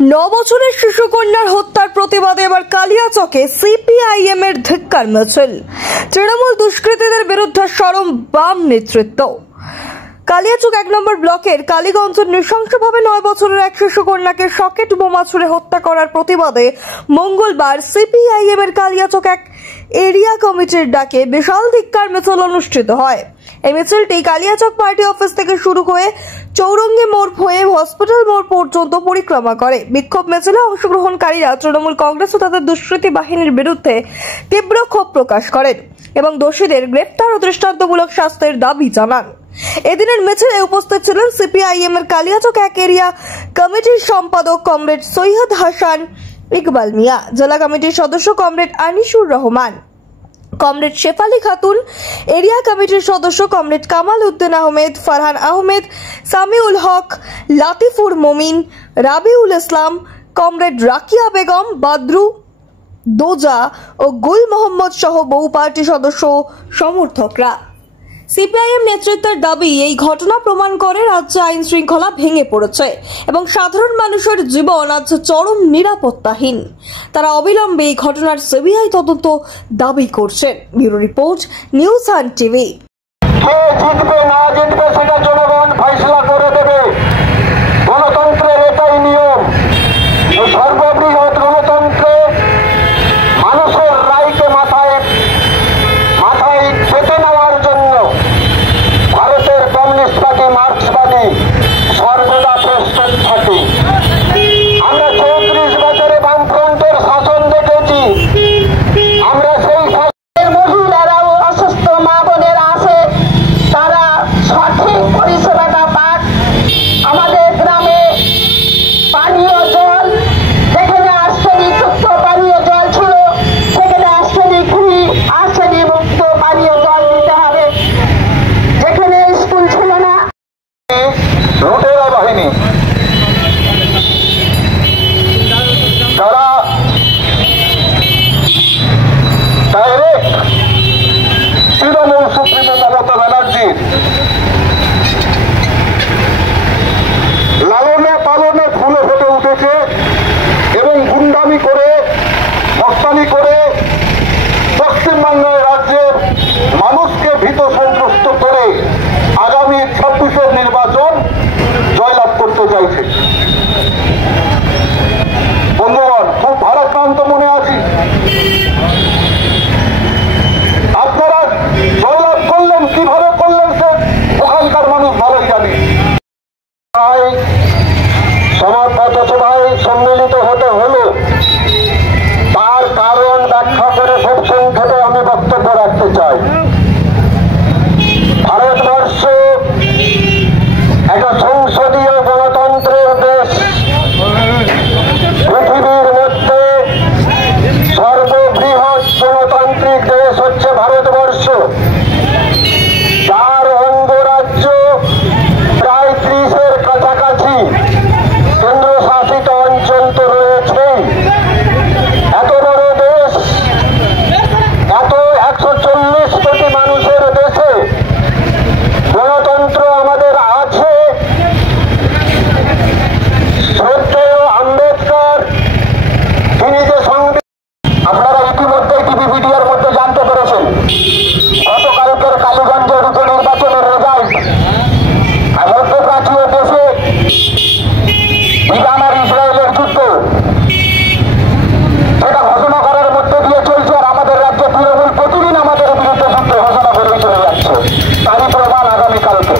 বছরের শিশুকন্যার হত্যার প্রতিবাদে এবার কালিয়াচকে সিপিআইএম এর ধিক্কার মিছিল। তৃণমূল দুষ্কৃতীদের বিরুদ্ধে সরব বাম নেতৃত্ব। কালিয়াচক 1 নম্বর ব্লকের কালীগঞ্জে নৃশংসভাবে 9 বছরের এক শিশুকন্যাকে সকেট বোমা ছুড়ে হত্যা করার প্রতিবাদে মঙ্গলবার সিপিআইএম এর কালিয়াচক 1 এরিয়া কমিটির ডাকে বিশাল ধিক্কার মিছিল অনুষ্ঠিত হয়। এই মিছিলটি কালিয়াচক পার্টি অফিস থেকে শুরু হয়ে চৌরঙ্গী মোড় হয়ে হসপিটাল মোড় পর্যন্ত পরিক্রমা করে। বিক্ষোভ মিছিলে অংশগ্রহণকারীরা তৃণমূল কংগ্রেস ও তাদের দুষ্কৃতী বাহিনীর বিরুদ্ধে তীব্র ক্ষোভ প্রকাশ করেন এবং দোষীদের গ্রেফতার ও দৃষ্টান্তমূলক শাস্তির দাবি জানান। এদিনের মিছিলে উপস্থিত ছিলেন সিপিআইএম এর কালিয়াচক 1 এরিয়া কমিটির সম্পাদক কমরেড সৈয়দ হাসান ইকবাল মিয়া, জেলা কমিটির সদস্য comrade Anisur Rahman, comrade Shefali Khatun, area কমিটির সদস্য কমরেড কামাল উদ্দিন আহমেদ, ফারহান আহমেদ, সামিউল হক, লাতিফুর মমিন, রাবিউল ইসলাম, কমরেড রাকিয়া বেগম, বাদরু দোজা ও গুল মোহাম্মদ সহ বহু পার্টি সদস্য সমর্থকরা। সিপিআইএম নেতৃত্বের দাবি, এই ঘটনা প্রমাণ করে রাজ্যে আইন শৃঙ্খলা ভেঙে পড়েছে এবং সাধারণ মানুষের জীবন আজ চরম নিরাপত্তাহীন। তারা অবিলম্বে এই ঘটনার সিবিআই তদন্ত দাবি করছেন। ব্যুরো রিপোর্ট, নিউজ আন টিভি। কে জিতবে না জিতবে সেটা জনগণ ফয়সালা করে দেবে। গণতন্ত্রের এটাই নিয়ম। সর্ববৃহৎ গণতন্ত্রে মানুষের রায়কে মাথায় পেতে নেওয়ার জন্য ভারতের কমিউনিস্ট পার্টি, মার্ক্সবাদী সর্বদা প্রস্তুত থাকে। আমরা 34 বছরে বামফ্রন্টের শাসন দেখেছি। আমরা সেই মহিলারাও অসুস্থ মা বোনেরা আছে, তারা সঠিক পরিষেবাটা পাক। আমাদের গ্রামে পানীয় জল, যেখানে আর্সেনিক যুক্ত পানীয় জল ছিল, সেখানে আর্সেনিক ফ্রি, আর্সেনিক মুক্ত পানীয় জল দিতে হবে। যেখানে স্কুল ছিল না, লুটেরা বাহিনী তারা ডাইরেক্ট তৃণমূল সুপ্রিমো মমতা ব্যানার্জির লালনে পালনে ফুলে ফেটে উঠেছে এবং গুন্ডামি করে, মস্তানি করে পশ্চিমবাংলার রাজ্যের মানুষকে ভীত সন্ত্রস্ত করে আগামী 26-এর নির্বাচন জয়লাভ করতে চাইছে। বন্ধুগণ, খুব ভারাক্রান্ত মনে আছি। আপনারা জয়লাভ করলেন, কিভাবে করলেন সে ওখানকার মানুষ ভালোই জানে। সভায় সম্মিলিত হতে হলো, তার কারণ ব্যাখ্যা করে খুব সংক্ষেপে আমি বক্তব্য রাখতে চাই। ভারতবর্ষ একটা সংসদীয় গণতন্ত্রের দেশ। পৃথিবীর মধ্যে সর্ববৃহৎ গণতান্ত্রিক দেশ হচ্ছে ভারতবর্ষ, যার অঙ্গরাজ্য প্রায় 30-এর কাছাকাছি, কেন্দ্রশাসিত অঞ্চল তো রয়েছে। এত বড় দেশ, এত 140 কোটি মানুষের দেশে গণতন্ত্র আমাদের আছে। শ্রদ্ধেয় আম্বেদকর, তিনি যে সংবিধান, আপনারা ইতিমধ্যে টিভি মিডিয়ার মধ্যে জানতে পেরেছেন গতকালকের কালীগঞ্জের উপনির্বাচনের রেজাল্ট। মধ্যপ্রাচ্যীয় দেশে ইরান আর ইসরায়েলের যুদ্ধ, সেটা ঘোষণা করার মধ্যে দিয়ে চলছে। আর আমাদের রাজ্যে তৃণমূল প্রতিদিন আমাদের বিরুদ্ধে যুদ্ধ ঘোষণা করে চলে যাচ্ছে। তারই প্রমাণ আগামীকালকে